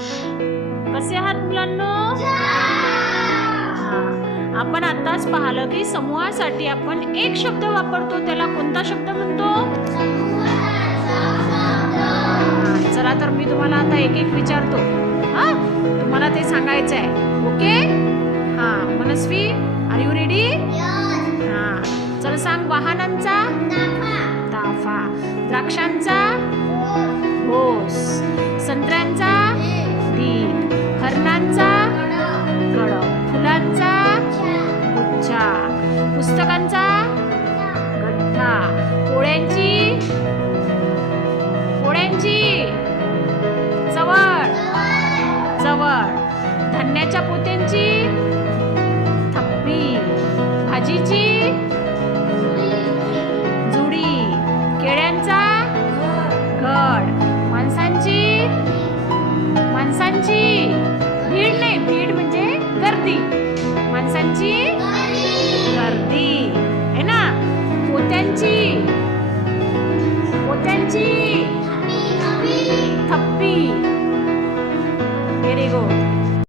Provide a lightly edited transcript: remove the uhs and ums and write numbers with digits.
कसे आहात मुलांनो? आपण आताच पाहिलं की समूहासाठी आपण एक शब्द वापरतो, त्याला कोणता शब्द म्हणतो? चला तर मी तुम्हाला आता एक एक विचारतो, हा तुम्हाला ते सांगायचं आहे. ओके? हा मनस्वी, आर यू रेडी? हा चल सांग. वाहनांचा ताफा, द्राक्षांचा घोस, संत्र्यांचा ढीग, हरणांचा कळप, फुलांचा गुच्छा, पुस्तकांचा गठ्ठा, पोळ्यांची चवळ, धान्याच्या पोत्यांची थप्पी, भाजीची जुडी, केळ्यांचा घड, माणसांची भीड नाही, भीड म्हणजे गर्दी, माणसांची गर्दी आहे ना. पोत्यांची